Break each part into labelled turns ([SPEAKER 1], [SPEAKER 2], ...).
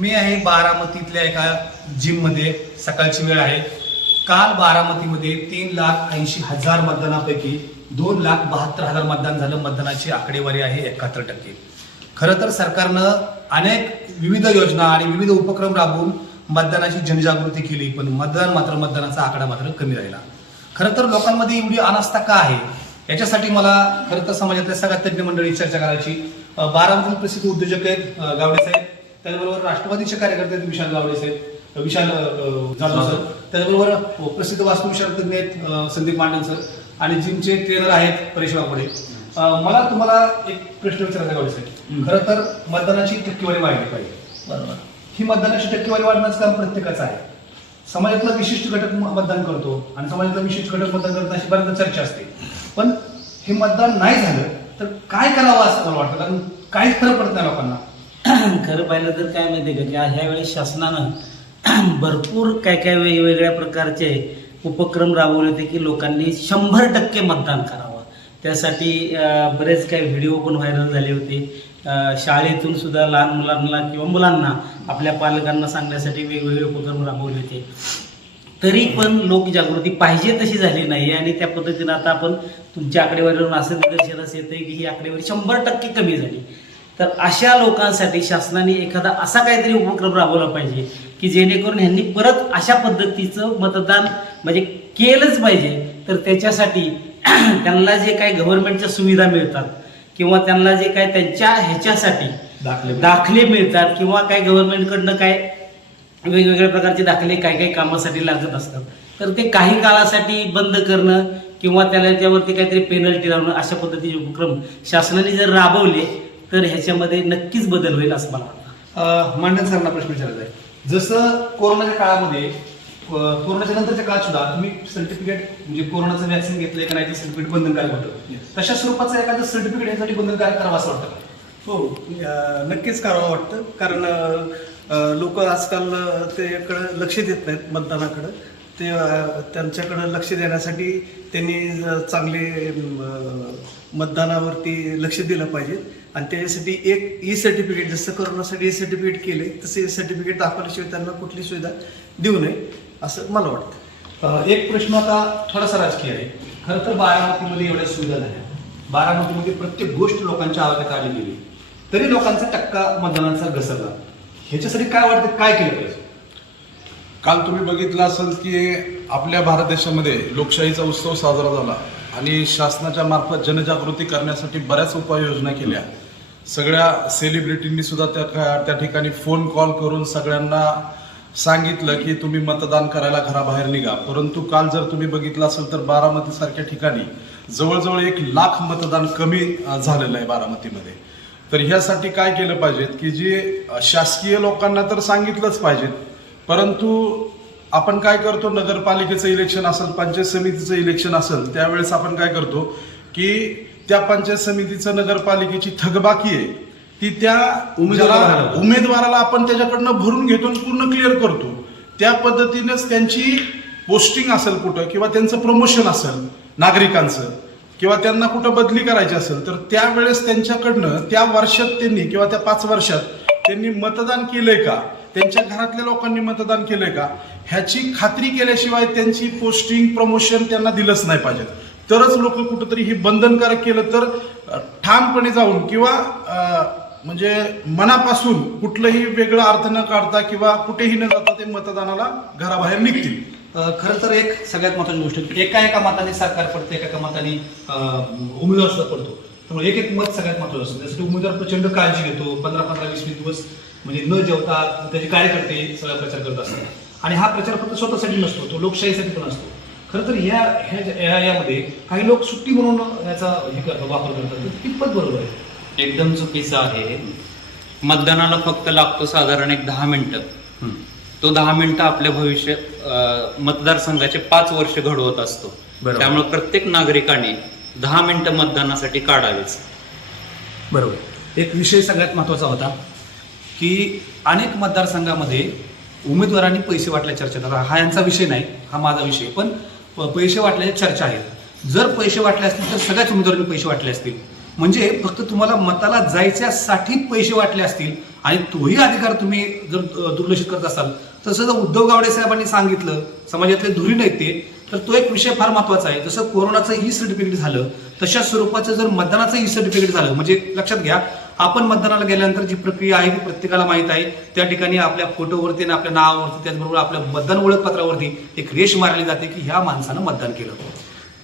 [SPEAKER 1] मी आहे बारामतीतल्या एका जिममध्ये. सकाळची वेळ आहे. काल बारामतीमध्ये तीन लाख ऐंशी हजार मतदानापैकी दोन लाख बहात्तर हजार मतदान झालं. मतदानाची आकडेवारी आहे एकाहत्तर टक्के. खरं तर सरकारनं अनेक विविध योजना आणि विविध उपक्रम राबवून मतदानाची जनजागृती केली पण मतदान मात्र मतदानाचा आकडा मात्र कमी राहिला. खरं तर लोकांमध्ये एवढी अनास्था का आहे? याच्यासाठी मला खरं तर समाजातल्या सगळ्या तज्ज्ञ मंडळी चर्चा करायची. अं, बारामती प्रसिद्ध उद्योजक आहेत गावडे साहेब. त्याचबरोबर राष्ट्रवादीचे कार्यकर्ते आहेत विशाल गावडे साहेब विशाल जाधव सर. त्याचबरोबर प्रसिद्ध वास्तुविशारद तज्ञ आहेत संदीप मांडन सर. आणि जिमचे ट्रेनर आहेत परेश वाघोडे अं, मला तुम्हाला एक प्रश्न विचारायचा गावडे साहेब. खरं तर मतदानाची टक्केवारी वाढली पाहिजे.
[SPEAKER 2] बरोबर.
[SPEAKER 1] ही मतदानाची टक्केवारी वाढण्याचं काम प्रत्येकाचं आहे. समाजातला विशिष्ट घटक मतदान करतो आणि समाजातला विशिष्ट घटक मतदान करतो अशी बऱ्याचदा चर्चा असते. पण हे मतदान नाही झालं तर काय करावं असं मला वाटतं? कारण काहीच फरक पडत नाही लोकांना.
[SPEAKER 2] खरं पाहिलं तर काय माहिती आहे का की ह्या वेळेस शासनानं भरपूर काय काय वेगवेगळ्या प्रकारचे उपक्रम राबवले होते की लोकांनी शंभर टक्के मतदान करावं. त्यासाठी बरेच काही व्हिडिओ पण व्हायरल झाले होते. शाळेतून सुद्धा लहान मुलांना किंवा मुलांना आपल्या पालकांना सांगण्यासाठी वेगवेगळे उपक्रम राबवले होते. तरी पण लोकजागृती पाहिजे तशी झाली नाही आणि त्या पद्धतीनं आता आपण तुमच्या आकडेवारीवरून असं निदर्शनास येतं की ही आकडेवारी शंभर टक्के कमी झाली. तर अशा लोकांसाठी शासनाने एखादा असा काहीतरी उपक्रम राबवला पाहिजे की जेणेकरून ह्यांनी परत अशा पद्धतीचं मतदान म्हणजे केलंच पाहिजे. तर त्याच्यासाठी त्यांना जे काही गव्हर्नमेंटच्या सुविधा मिळतात किंवा त्यांना जे काय त्यांच्या ह्याच्यासाठी
[SPEAKER 1] दाखले
[SPEAKER 2] दाखले मिळतात किंवा काय गव्हर्नमेंटकडनं काय वेगवेगळ्या प्रकारचे दाखले काय काय कामासाठी लागत असतात. तर ते काही काळासाठी बंद करणं किंवा त्याला त्यावरती काहीतरी पेनल्टी लावणं अशा पद्धतीचे उपक्रम शासनाने जर राबवले तर ह्याच्यामध्ये नक्कीच बदल होईल असं मला वाटतं.
[SPEAKER 1] अं, मांडन सरांना प्रश्न विचारायचा आहे. जसं कोरोनाच्या काळामध्ये कोरोनाच्या नंतरच्या काळात सुद्धा तुम्ही सर्टिफिकेट म्हणजे कोरोनाचं व्हॅक्सिन घेतलंय का नाही ते सर्टिफिकेट बंधनकारक होतं. तशा स्वरूपाचं एखादं सर्टिफिकेट यासाठी बंधनकारक करावं असं वाटतं का?
[SPEAKER 3] हो नक्कीच करावं वाटतं. कारण लोक आजकाल त्याकडं लक्ष देत नाहीत मतदानाकडं. ते त्यांच्याकडं लक्ष देण्यासाठी त्यांनी चांगले मतदानावरती लक्ष दिलं पाहिजे. आणि त्याच्यासाठी एक ई सर्टिफिकेट जसं करोनासाठी ई सर्टिफिकेट केले तसे ई सर्टिफिकेट दाखवल्याशिवाय त्यांना कुठली सुविधा देऊ नये असं मला वाटतं.
[SPEAKER 1] एक प्रश्न आता थोडासा राजकीय आहे. खरं तर बारामतीमध्ये एवढ्या सुविधा झाल्या. बारामतीमध्ये प्रत्येक गोष्ट लोकांच्या आवाक्यात आली गेली. तरी लोकांचा टक्का मतदानाचा घसरला. ह्याच्यासाठी काय वाटतं? काय केलं पाहिजे?
[SPEAKER 4] काल तुम्ही बघितलं असेल की आपल्या भारत देशामध्ये लोकशाहीचा उत्सव साजरा झाला. आणि शासनाच्या मार्फत जनजागृती करण्यासाठी बऱ्याच उपाययोजना केल्या. सगळ्या सेलिब्रिटींनी सुद्धा त्या त्या ठिकाणी फोन कॉल करून सगळ्यांना सांगितलं की तुम्ही मतदान करायला घराबाहेर निघा. परंतु काल जर तुम्ही बघितलं असेल तर बारामती सारख्या ठिकाणी जवळजवळ एक लाख मतदान कमी झालेलं आहे बारामतीमध्ये. तर ह्यासाठी काय केलं पाहिजेत की जे शासकीय लोकांना तर सांगितलंच पाहिजेत. परंतु आपण काय करतो? नगरपालिकेचं इलेक्शन असेल पंचायत समितीचं इलेक्शन असेल त्यावेळेस आपण काय करतो की त्या पंचायत समितीचं नगरपालिकेची थकबाकी आहे. ती त्या
[SPEAKER 1] उमेदवाराला
[SPEAKER 4] आपण त्याच्याकडनं भरून घेतो पूर्ण क्लिअर करतो. त्या पद्धतीनेच त्यांची पोस्टिंग असेल कुठं किंवा त्यांचं प्रमोशन असेल नागरिकांचं किंवा त्यांना कुठं बदली करायची असेल तर त्यावेळेस त्यांच्याकडनं त्या वर्षात त्यांनी किंवा त्या पाच वर्षात त्यांनी मतदान केलंय का? त्यांच्या घरातल्या लोकांनी मतदान केलंय का? ह्याची खात्री केल्याशिवाय त्यांची पोस्टिंग प्रमोशन त्यांना दिलंच नाही पाहिजे तरच लोक कुठंतरी हे बंधनकारक केलं तर ठामपणे जाऊन किंवा म्हणजे मनापासून कुठलंही वेगळं अर्थ न काढता किंवा कुठेही न जाता ते मतदानाला घराबाहेर निघतील.
[SPEAKER 1] खर खरं तर एक सगळ्यात महत्वाची गोष्ट एका एका मताने सरकार पडतं एका एका मताने उमेदवार सुद्धा पडतो. त्यामुळे एक एक मत सगळ्यात महत्वाचं असतं. त्यासाठी उमेदवार प्रचंड काळजी घेतो पंधरा पंधरा वीस वीस दिवस म्हणजे न जेवता त्याचे कार्यकर्ते सगळा प्रचार करत असतात. आणि हा प्रचार फक्त स्वतःसाठी नसतो तो लोकशाहीसाठी पण असतो. खरं तर ह्या ह्या यामध्ये काही लोक सुट्टी म्हणून याचा हे करतात वापर करतात कितपत बरोबर आहे.
[SPEAKER 5] एकदम चुकीचं आहे. मतदानाला फक्त लागतो साधारण एक दहा मिनिटं. तो दहा मिनिटं आपल्या भविष्य मतदारसंघाचे पाच वर्ष घडवत असतो. त्यामुळे प्रत्येक नागरिकाने दहा मिनिटं मतदानासाठी काढावेच.
[SPEAKER 1] बरोबर. एक विषय सगळ्यात महत्त्वाचा होता की अनेक मतदारसंघामध्ये उमेदवारांनी पैसे वाटल्या चर्चा आता हा यांचा विषय नाही हा माझा विषय पण प- पैसे वाटल्याच्या चर्चा आहेत. जर पैसे वाटले असतील तर सगळ्याच उमेदवारांनी पैसे वाटले असतील. म्हणजे फक्त तुम्हाला मताला जायच्यासाठी पैसे वाटले असतील आणि तोही अधिकार तुम्ही जर दुर्लक्षित करत असाल तसं जर उद्धव गावडे साहेबांनी सांगितलं समाजातले धुरी नेते ते तर तो एक विषय फार महत्त्वाचा आहे. जसं कोरोनाचं ई सर्टिफिकेट झालं तशा स्वरूपाचं जर मतदानाचं ई सर्टिफिकेट झालं म्हणजे लक्षात घ्या आपण मतदानाला गेल्यानंतर जी प्रक्रिया आहे ती प्रत्येकाला माहीत आहे. त्या ठिकाणी आपल्या फोटोवरती आणि आपल्या नावावरती त्याचबरोबर आपल्या मतदान ओळखपत्रावरती एक रेष मारली जाते की ह्या माणसानं मतदान केलं.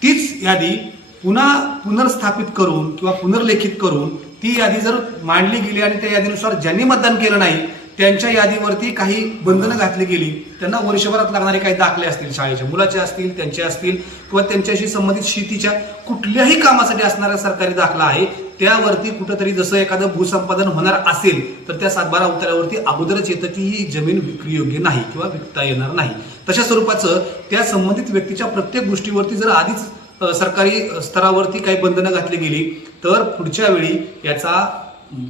[SPEAKER 1] तीच यादी पुन्हा पुनर्स्थापित करून किंवा पुनर्लेखित करून ती यादी जर मांडली गेली आणि त्या यादीनुसार ज्यांनी मतदान केलं नाही त्यांच्या यादीवरती काही बंधनं घातली गेली त्यांना वर्षभरात लागणारे काही दाखले असतील शाळेच्या मुलाचे असतील त्यांचे असतील किंवा त्यांच्याशी संबंधित शेतीच्या कुठल्याही कामासाठी असणारा सरकारी दाखला आहे त्यावरती कुठंतरी जसं एखादं भूसंपादन होणार असेल तर त्या सातबारा उतार्यावरती अगोदरच येतं की ही जमीन विक्री योग्य नाही किंवा विकता येणार नाही. तशा स्वरूपाचं त्या संबंधित व्यक्तीच्या प्रत्येक गोष्टीवरती जर आधीच सरकारी स्तरावरती काही बंधनं घातली गेली तर पुढच्या वेळी याचा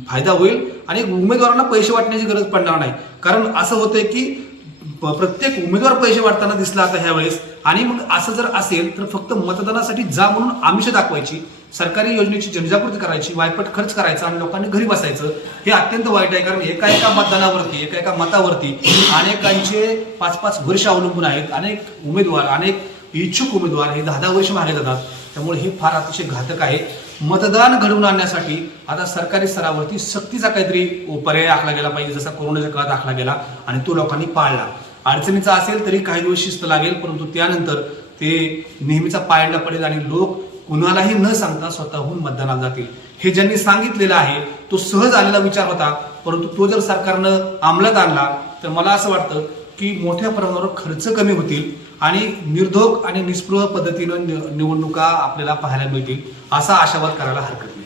[SPEAKER 1] फायदा होईल आणि उमेदवारांना पैसे वाटण्याची गरज पडणार नाही. कारण असं होतंय की प्रत्येक उमेदवार पैसे वाटताना दिसला आता ह्यावेळेस आणि मग असं जर असेल तर फक्त मतदानासाठी जा म्हणून आमिष दाखवायची. सरकारी योजनेची जनजागृती करायची वायपट खर्च करायचा आणि लोकांनी घरी बसायचं हे अत्यंत वाईट आहे. कारण एका एका मतदानावरती एका एका मतावरती अनेकांचे पाच पाच वर्ष अवलंबून आहेत. अनेक उमेदवार अनेक इच्छुक उमेदवार हे दहा दहा वर्ष मागे जातात. त्यामुळे हे फार अतिशय घातक आहे. मतदान घडवून आणण्यासाठी आता सरकारी स्तरावरती सक्तीचा काहीतरी पर्याय आखला गेला पाहिजे. जसा कोरोनाच्या काळात आखला गेला आणि तो लोकांनी पाळला. अडचणीचा असेल तरी काही दिवस शिस्त लागेल परंतु त्यानंतर ते नेहमीचा पायंडा पडेल आणि लोक कुणालाही न सांगता स्वतःहून मतदानाला जातील. हे ज्यांनी सांगितलेलं आहे तो सहज आलेला विचार होता परंतु तो जर सरकारनं अंमलात आणला तर मला असं वाटतं की मोठ्या प्रमाणावर खर्च कमी होतील आणि निर्धोक आणि निष्पृह पद्धतीनं निवडणुका आपल्याला पाहायला मिळतील असा आशावाद करायला हरकत नाही.